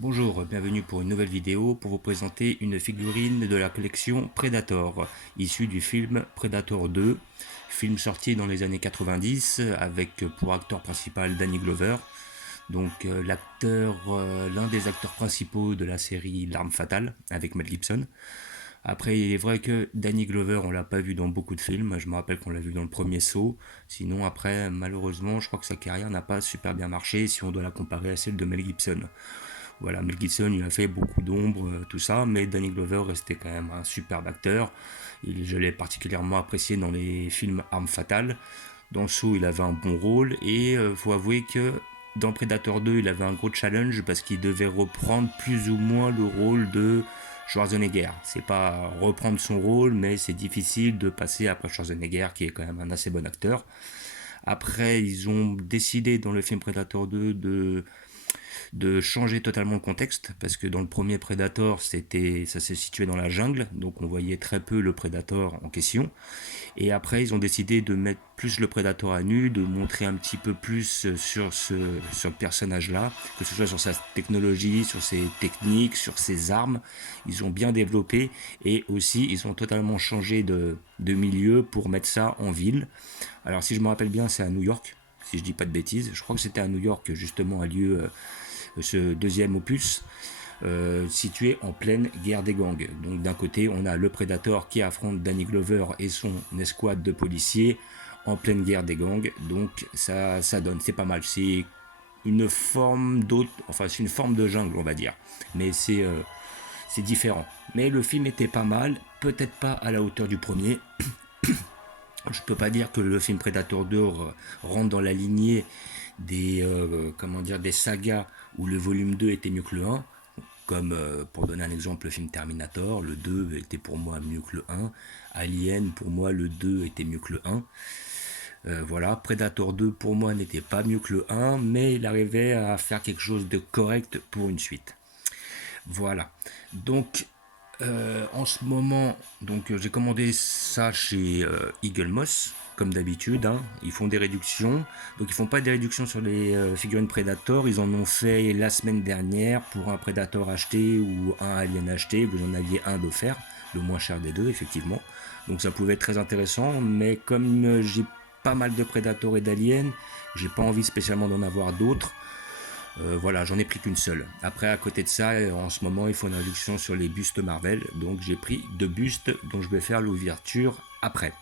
Bonjour, bienvenue pour une nouvelle vidéo pour vous présenter une figurine de la collection Predator, issue du film Predator 2, film sorti dans les années 90 avec pour acteur principal Danny Glover, donc l'un des acteurs principaux de la série L'Arme Fatale avec Mel Gibson. Après, il est vrai que Danny Glover, on l'a pas vu dans beaucoup de films. Je me rappelle qu'on l'a vu dans le premier Saw. Sinon, après, malheureusement, je crois que sa carrière n'a pas super bien marché si on doit la comparer à celle de Mel Gibson. Voilà, Mel Gibson, il a fait beaucoup d'ombre, tout ça, mais Danny Glover restait quand même un superbe acteur. Je l'ai particulièrement apprécié dans les films Arme Fatale. Dans Saw, il avait un bon rôle et faut avouer que dans Predator 2, il avait un gros challenge parce qu'il devait reprendre plus ou moins le rôle de Schwarzenegger. C'est pas reprendre son rôle, mais c'est difficile de passer après Schwarzenegger, qui est quand même un assez bon acteur. Après, ils ont décidé dans le film Predator 2 de changer totalement le contexte parce que dans le premier Predator ça se situait dans la jungle, donc on voyait très peu le Predator en question, et après ils ont décidé de mettre plus le Predator à nu, de montrer un petit peu plus sur le personnage là, que ce soit sur sa technologie, sur ses techniques, sur ses armes. Ils ont bien développé, et aussi ils ont totalement changé de milieu pour mettre ça en ville. Alors si je me rappelle bien, c'est à New York, si je dis pas de bêtises. Je crois que c'était à New York que justement a lieu ce deuxième opus, situé en pleine guerre des gangs. Donc d'un côté, on a le Predator qui affronte Danny Glover et son escouade de policiers en pleine guerre des gangs. Donc ça donne, c'est pas mal. C'est une forme d'autre, enfin c'est une forme de jungle, on va dire. Mais c'est différent. Mais le film était pas mal, peut-être pas à la hauteur du premier. Je peux pas dire que le film Predator 2 rentre dans la lignée des sagas où le volume 2 était mieux que le 1. Comme pour donner un exemple, le film Terminator, le 2 était pour moi mieux que le 1. Alien, pour moi, le 2 était mieux que le 1. Voilà, Predator 2 pour moi n'était pas mieux que le 1, mais il arrivait à faire quelque chose de correct pour une suite. Voilà. Donc, en ce moment, j'ai commandé ça chez Eagle Moss, comme d'habitude. Hein. Ils font des réductions. Donc, ils font pas des réductions sur les figurines Predator. Ils en ont fait la semaine dernière pour un Predator acheté ou un Alien acheté. Vous en aviez un d'offert, le moins cher des deux, effectivement. Donc, ça pouvait être très intéressant. Mais comme j'ai pas mal de Predator et d'Alien, j'ai pas envie spécialement d'en avoir d'autres. Voilà, j'en ai pris qu'une seule. Après, à côté de ça, en ce moment, il faut une réduction sur les bustes Marvel. Donc, j'ai pris deux bustes dont je vais faire l'ouverture après.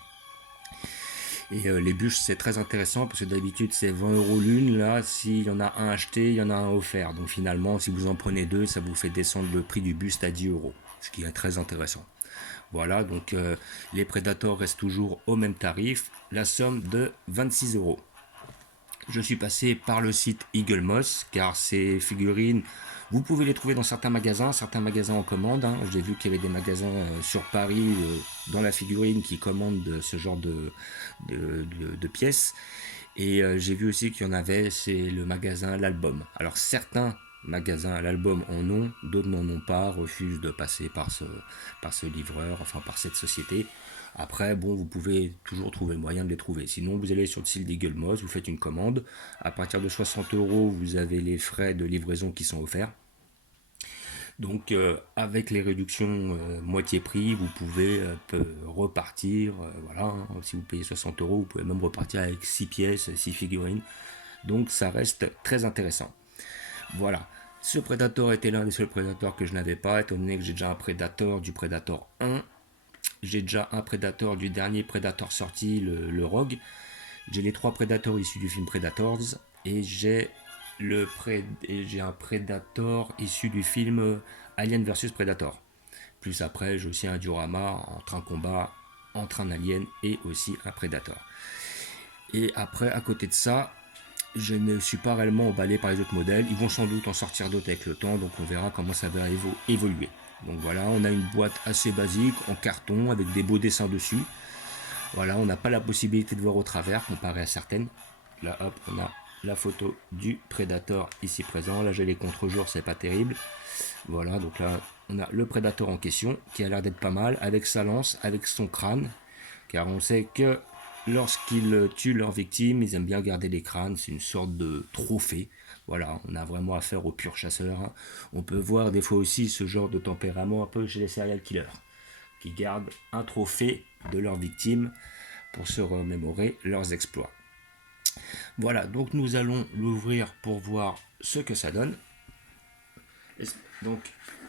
Et les bustes, c'est très intéressant parce que d'habitude, c'est 20 € l'une. Là, s'il y en a un acheté, il y en a un offert. Donc, finalement, si vous en prenez deux, ça vous fait descendre le prix du buste à 10 €. Ce qui est très intéressant. Voilà, donc les Predators restent toujours au même tarif. La somme de 26 €. Je suis passé par le site Eagle Moss car ces figurines, vous pouvez les trouver dans certains magasins en commande. Hein. J'ai vu qu'il y avait des magasins sur Paris dans la figurine qui commandent ce genre de pièces. Et j'ai vu aussi qu'il y en avait, c'est le magasin L'Album. Alors certains magasins à l'album en ont, d'autres n'en ont pas, refusent de passer par ce livreur, enfin par cette société. Après, bon, vous pouvez toujours trouver le moyen de les trouver. Sinon, vous allez sur le site d'Eagle Moss, vous faites une commande. À partir de 60 €, vous avez les frais de livraison qui sont offerts. Donc, avec les réductions moitié prix, vous pouvez repartir. Voilà, hein. Si vous payez 60 €, vous pouvez même repartir avec 6 pièces, 6 figurines. Donc, ça reste très intéressant. Voilà. Ce Predator était l'un des seuls Predators que je n'avais pas, étant donné que j'ai déjà un Predator du Predator 1. J'ai déjà un Predator du dernier Predator sorti, le Rogue. J'ai les trois Predators issus du film Predators. Et j'ai un Predator issu du film Alien vs Predator. Plus après, j'ai aussi un diorama entre un combat entre un alien et aussi un Predator. Et après, à côté de ça, je ne suis pas réellement emballé par les autres modèles. Ils vont sans doute en sortir d'autres avec le temps, donc on verra comment ça va évoluer. Donc voilà, on a une boîte assez basique en carton avec des beaux dessins dessus. Voilà, on n'a pas la possibilité de voir au travers comparé à certaines. Là, hop, on a la photo du Predator ici présent. Là, j'ai les contre-jours, c'est pas terrible. Voilà, donc là, on a le Predator en question qui a l'air d'être pas mal avec sa lance, avec son crâne. Car on sait que lorsqu'ils tuent leurs victimes, ils aiment bien garder les crânes. C'est une sorte de trophée Voilà, on a vraiment affaire au pur chasseur, hein. On peut voir des fois aussi ce genre de tempérament un peu chez les serial killers, qui gardent un trophée de leurs victimes pour se remémorer leurs exploits. Voilà, donc nous allons l'ouvrir pour voir ce que ça donne. Donc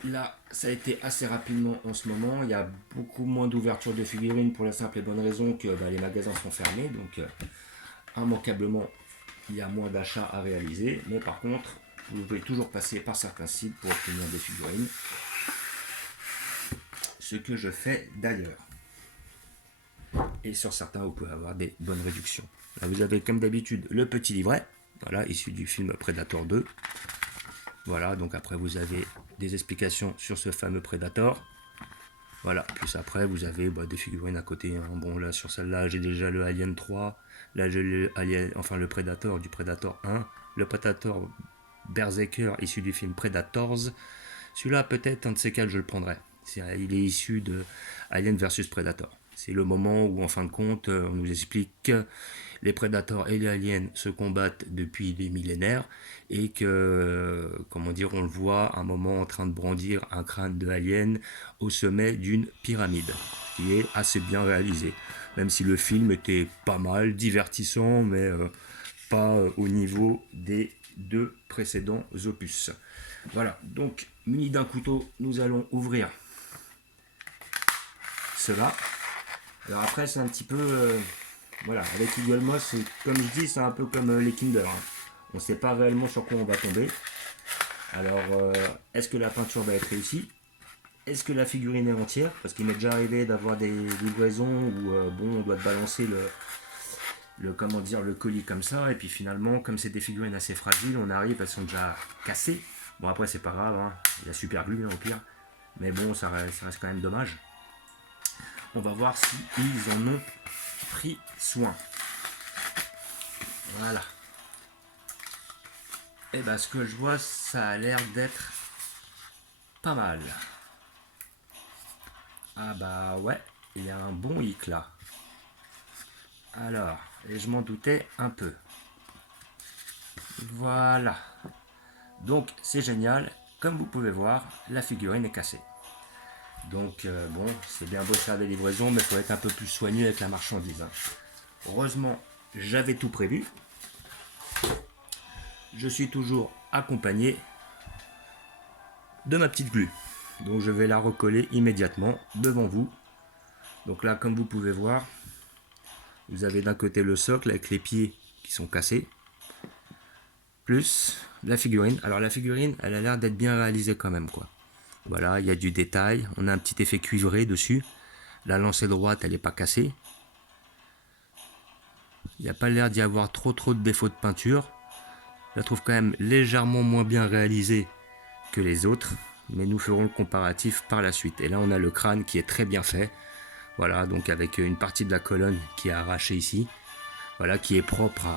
là, ça a été assez rapidement en ce moment. Il y a beaucoup moins d'ouverture de figurines pour la simple et bonne raison que les magasins sont fermés. Donc immanquablement, il y a moins d'achats à réaliser. Mais par contre, vous pouvez toujours passer par certains sites pour obtenir des figurines. Ce que je fais d'ailleurs. Et sur certains, vous pouvez avoir des bonnes réductions. Là, vous avez comme d'habitude le petit livret, voilà, issu du film Predator 2. Voilà, donc après vous avez des explications sur ce fameux Predator. Voilà, plus après vous avez des figurines à côté, hein. Bon, là sur celle-là j'ai déjà le Alien 3, là j'ai le Alien, enfin le Predator du Predator 1, le Predator Berserker issu du film Predators. Celui-là peut-être un de ces quatre je le prendrai. Il est issu de Alien versus Predator. C'est le moment où en fin de compte on nous explique que les prédateurs et les aliens se combattent depuis des millénaires et que, comment dire, on le voit à un moment en train de brandir un crâne de alien au sommet d'une pyramide, qui est assez bien réalisé. Même si le film était pas mal, divertissant, mais pas au niveau des deux précédents opus. Voilà, donc muni d'un couteau, nous allons ouvrir cela. Alors après, c'est un petit peu... voilà, avec Eagle Moss, comme je dis, c'est un peu comme les Kinder, hein. On ne sait pas réellement sur quoi on va tomber. Alors, est-ce que la peinture va être réussie? Est-ce que la figurine est entière? Parce qu'il m'est déjà arrivé d'avoir des livraisons où on doit balancer comment dire, le colis comme ça, et puis finalement, comme c'est des figurines assez fragiles, on arrive, elles sont déjà cassées. Bon, après, c'est pas grave, hein. Il y a super glue, hein, au pire. Mais bon, ça reste quand même dommage. On va voir si ils en ont pris soin. Voilà. Et ben ce que je vois, ça a l'air d'être pas mal. Ah bah ouais, il y a un bon hic là. Alors, et je m'en doutais un peu. Voilà. Donc c'est génial. Comme vous pouvez voir, la figurine est cassée. Donc bon, c'est bien beau faire des livraisons, mais il faut être un peu plus soigneux avec la marchandise, hein. Heureusement, j'avais tout prévu. Je suis toujours accompagné de ma petite glue. Donc je vais la recoller immédiatement devant vous. Donc là, comme vous pouvez voir, vous avez d'un côté le socle avec les pieds qui sont cassés, plus la figurine. Alors la figurine, elle a l'air d'être bien réalisée quand même, quoi. Voilà, il y a du détail. On a un petit effet cuivré dessus. La lancée droite, elle n'est pas cassée. Il n'y a pas l'air d'y avoir trop de défauts de peinture. Je la trouve quand même légèrement moins bien réalisée que les autres, mais nous ferons le comparatif par la suite. Et là, on a le crâne qui est très bien fait. Voilà, donc avec une partie de la colonne qui est arrachée ici. Voilà, qui est propre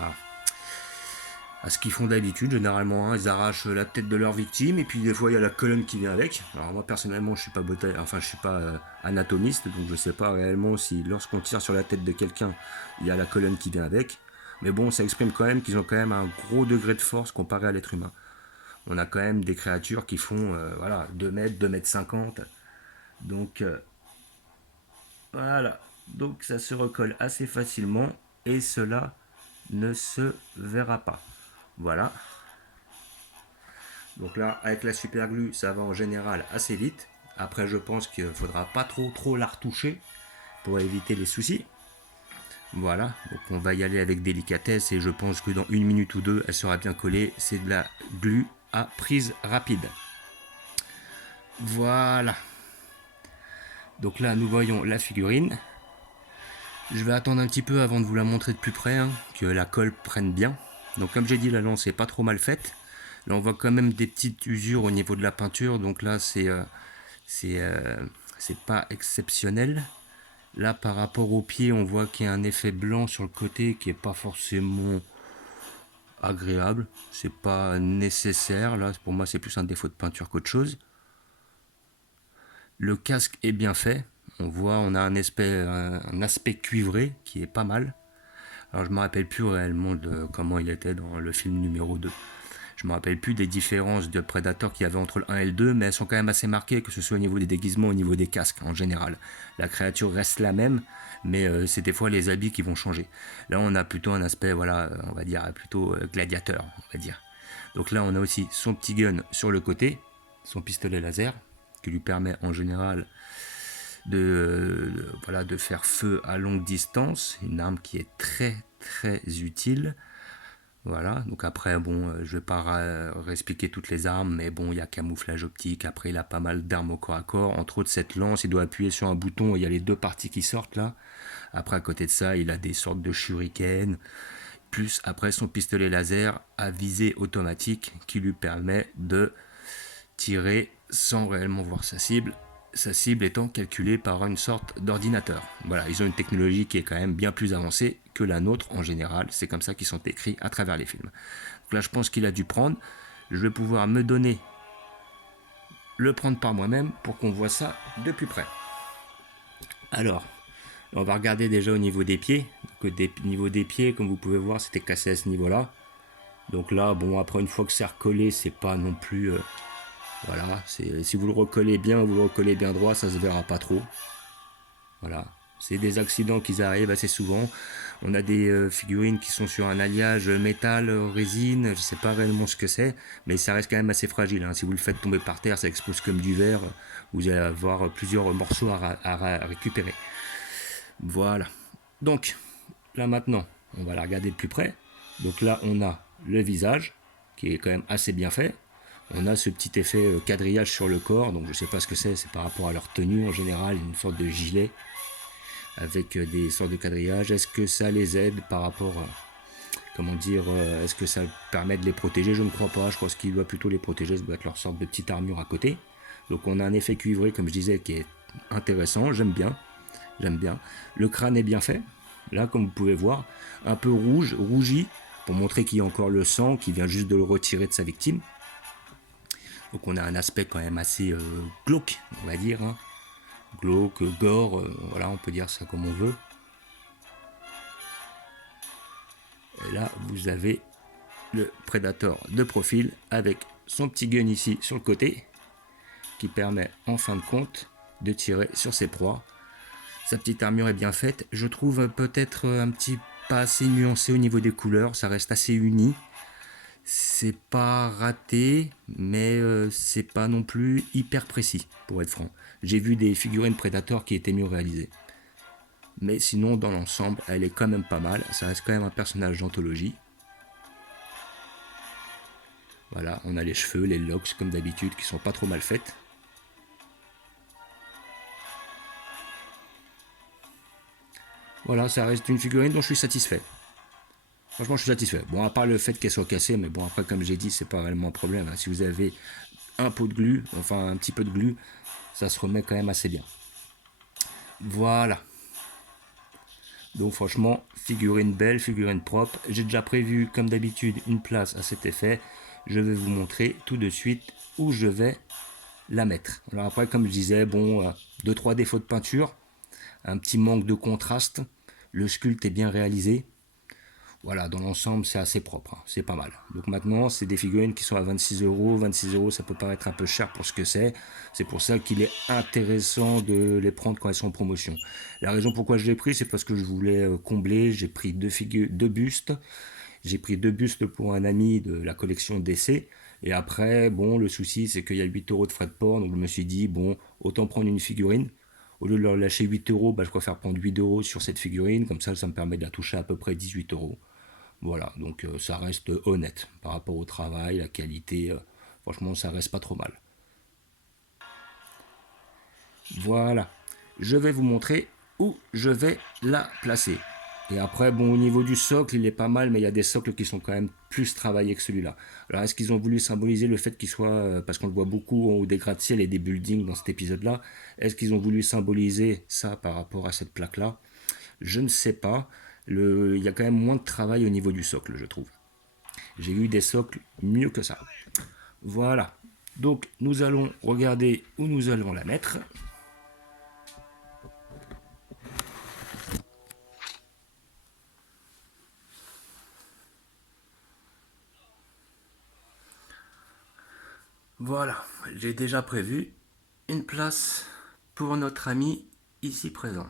à ce qu'ils font d'habitude. Généralement, hein, ils arrachent la tête de leur victime et puis des fois il y a la colonne qui vient avec. Alors moi personnellement, je suis pas je suis pas anatomiste, donc je sais pas réellement si lorsqu'on tire sur la tête de quelqu'un, il y a la colonne qui vient avec. Mais bon, ça exprime quand même qu'ils ont quand même un gros degré de force comparé à l'être humain. On a quand même des créatures qui font 2 mètres, 2 mètres 50. Donc voilà. Donc ça se recolle assez facilement et cela ne se verra pas. Voilà. Donc là, avec la super glue, ça va en général assez vite. Après, je pense qu'il ne faudra pas trop la retoucher pour éviter les soucis. Voilà, donc on va y aller avec délicatesse et je pense que dans 1 minute ou 2, elle sera bien collée. C'est de la glue à prise rapide. Voilà. Donc là, nous voyons la figurine. Je vais attendre un petit peu avant de vous la montrer de plus près, hein, que la colle prenne bien. Donc comme j'ai dit, la lance est pas trop mal faite. Là, on voit quand même des petites usures au niveau de la peinture. Donc là, c'est pas exceptionnel. Là, par rapport au pied, on voit qu'il y a un effet blanc sur le côté qui est pas forcément agréable. C'est pas nécessaire. Là, pour moi, c'est plus un défaut de peinture qu'autre chose. Le casque est bien fait. On a un aspect cuivré qui est pas mal. Alors je me rappelle plus réellement de comment il était dans le film numéro 2. Je me rappelle plus des différences de Predator qu'il y avait entre le 1 et le 2, mais elles sont quand même assez marquées, que ce soit au niveau des déguisements, au niveau des casques en général. La créature reste la même, mais c'est des fois les habits qui vont changer. Là, on a plutôt un aspect, voilà, on va dire plutôt gladiateur, on va dire. Donc là, on a aussi son petit gun sur le côté, son pistolet laser, qui lui permet en général voilà, de faire feu à longue distance, une arme qui est très très utile. Voilà, donc après, bon, je vais pas réexpliquer toutes les armes, mais bon, il y a camouflage optique, après il a pas mal d'armes au corps à corps, entre autres cette lance, il doit appuyer sur un bouton, il y a les deux parties qui sortent là. Après, à côté de ça, il a des sortes de shuriken, plus après son pistolet laser à visée automatique qui lui permet de tirer sans réellement voir sa cible étant calculée par une sorte d'ordinateur. Voilà, ils ont une technologie qui est quand même bien plus avancée que la nôtre en général, c'est comme ça qu'ils sont écrits à travers les films. Donc là, je pense qu'il a dû prendre, je vais pouvoir le prendre par moi-même pour qu'on voit ça de plus près. Alors, on va regarder déjà au niveau des pieds. Donc, au niveau des pieds, comme vous pouvez voir, c'était cassé à ce niveau-là. Donc là, bon, après une fois que c'est recollé, c'est pas non plus... voilà, si vous le recollez bien, vous le recollez bien droit, ça se verra pas trop. Voilà, c'est des accidents qui arrivent assez souvent. On a des figurines qui sont sur un alliage métal, résine, je sais pas réellement ce que c'est, mais ça reste quand même assez fragile. Hein. Si vous le faites tomber par terre, ça explose comme du verre. Vous allez avoir plusieurs morceaux à récupérer. Voilà. Donc, là maintenant, on va la regarder de plus près. Donc là, on a le visage, qui est quand même assez bien fait. On a ce petit effet quadrillage sur le corps, donc je ne sais pas ce que c'est par rapport à leur tenue en général, une sorte de gilet avec des sortes de quadrillages. Est-ce que ça les aide par rapport à, comment dire, est-ce que ça permet de les protéger? Je ne crois pas, je crois que ce qui doit plutôt les protéger, ça doit être leur sorte de petite armure à côté. Donc on a un effet cuivré, comme je disais, qui est intéressant, j'aime bien. Le crâne est bien fait, là comme vous pouvez voir, un peu rougi, pour montrer qu'il y a encore le sang, qui vient juste de le retirer de sa victime. Donc on a un aspect quand même assez glauque, on va dire. Hein. Glauque, gore, voilà, on peut dire ça comme on veut. Et là, vous avez le Predator de profil avec son petit gun ici sur le côté, qui permet en fin de compte de tirer sur ses proies. Sa petite armure est bien faite. Je trouve peut-être un petit pas assez nuancé au niveau des couleurs. Ça reste assez uni. C'est pas raté, mais c'est pas non plus hyper précis, pour être franc. J'ai vu des figurines Predator qui étaient mieux réalisées. Mais sinon, dans l'ensemble, elle est quand même pas mal. Ça reste quand même un personnage d'anthologie. Voilà, on a les cheveux, les locks, comme d'habitude, qui sont pas trop mal faites. Voilà, ça reste une figurine dont je suis satisfait. Franchement, je suis satisfait. Bon, à part le fait qu'elle soit cassée, mais bon, après, comme j'ai dit, c'est pas réellement un problème. Hein. Si vous avez un pot de glu, enfin un petit peu de glu, ça se remet quand même assez bien. Voilà. Donc franchement, figurine belle, figurine propre. J'ai déjà prévu, comme d'habitude, une place à cet effet. Je vais vous montrer tout de suite où je vais la mettre. Alors après, comme je disais, bon, 2-3 défauts de peinture, un petit manque de contraste. Le sculpte est bien réalisé. Voilà, dans l'ensemble, c'est assez propre, hein, c'est pas mal. Donc maintenant, c'est des figurines qui sont à 26 euros. 26 euros, ça peut paraître un peu cher pour ce que c'est. C'est pour ça qu'il est intéressant de les prendre quand elles sont en promotion. La raison pourquoi je l'ai pris, c'est parce que je voulais combler. J'ai pris deux bustes. J'ai pris 2 bustes pour un ami de la collection DC. Et après, bon, le souci, c'est qu'il y a 8 euros de frais de port. Donc je me suis dit, bon, autant prendre une figurine. Au lieu de leur lâcher 8 euros, bah, je préfère prendre 8 euros sur cette figurine. Comme ça me permet de la toucher à peu près 18 euros. Voilà, donc ça reste honnête par rapport au travail, la qualité. Franchement, ça reste pas trop mal. Voilà, je vais vous montrer où je vais la placer. Et après, bon, au niveau du socle, il est pas mal, mais il y a des socles qui sont quand même plus travaillés que celui-là. Alors, est-ce qu'ils ont voulu symboliser le fait qu'il soit, parce qu'on le voit beaucoup en haut des gratte-ciel et des buildings dans cet épisode-là, est-ce qu'ils ont voulu symboliser ça par rapport à cette plaque-là? Je ne sais pas. Il y a quand même moins de travail au niveau du socle, je trouve. J'ai eu des socles mieux que ça. Voilà. Donc, nous allons regarder où nous allons la mettre. Voilà, j'ai déjà prévu une place pour notre ami ici présent.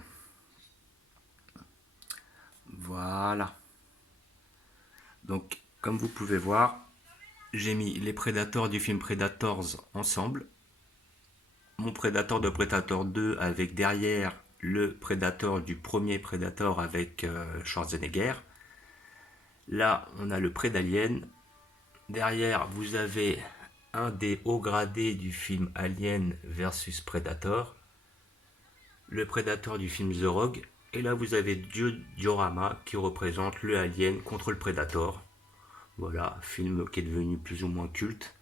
Voilà. Donc, comme vous pouvez voir, j'ai mis les Predators du film Predators ensemble. Mon Predator de Predator 2 avec derrière le Predator du premier Predator avec Schwarzenegger. Là, on a le Predalien. Derrière, vous avez un des hauts gradés du film Alien versus Predator. Le Predator du film The Rogue. Et là, vous avez Diorama qui représente le Alien contre le Predator. Voilà, film qui est devenu plus ou moins culte,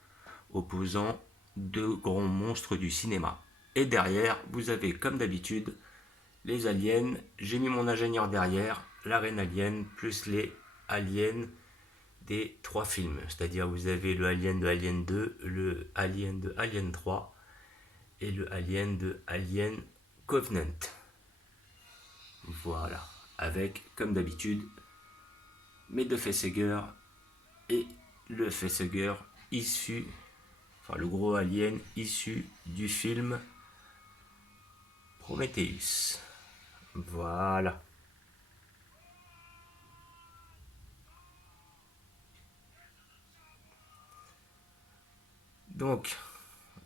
opposant deux grands monstres du cinéma. Et derrière, vous avez comme d'habitude les aliens. J'ai mis mon ingénieur derrière, la reine alien, plus les aliens des trois films. C'est-à-dire vous avez le alien de Alien 2, le alien de Alien 3 et le alien de Alien Covenant. Voilà, avec comme d'habitude mes deux facehuggers et le facehugger issu, enfin le gros alien issu du film Prometheus. Voilà. Donc,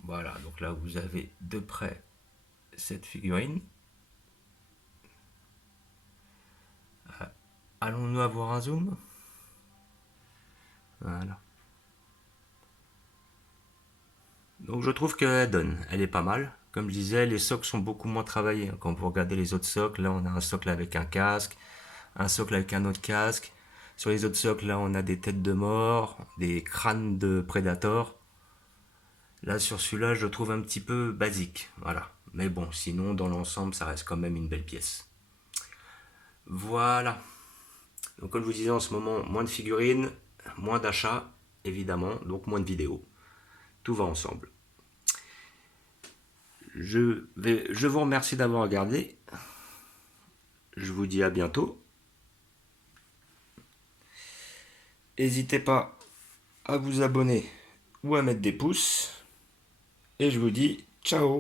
voilà, donc là vous avez de près cette figurine. Allons-nous avoir un zoom? Voilà. Donc je trouve qu'elle donne, elle est pas mal. Comme je disais, les socles sont beaucoup moins travaillés. Quand vous regardez les autres socles, là on a un socle avec un casque, un socle avec un autre casque. Sur les autres socles, là on a des têtes de mort, des crânes de prédateurs. Là sur celui-là, je le trouve un petit peu basique. Voilà. Mais bon, sinon dans l'ensemble, ça reste quand même une belle pièce. Voilà. Donc comme je vous disais en ce moment, moins de figurines, moins d'achats, évidemment, donc moins de vidéos. Tout va ensemble. Je vous remercie d'avoir regardé. Je vous dis à bientôt. N'hésitez pas à vous abonner ou à mettre des pouces. Et je vous dis ciao.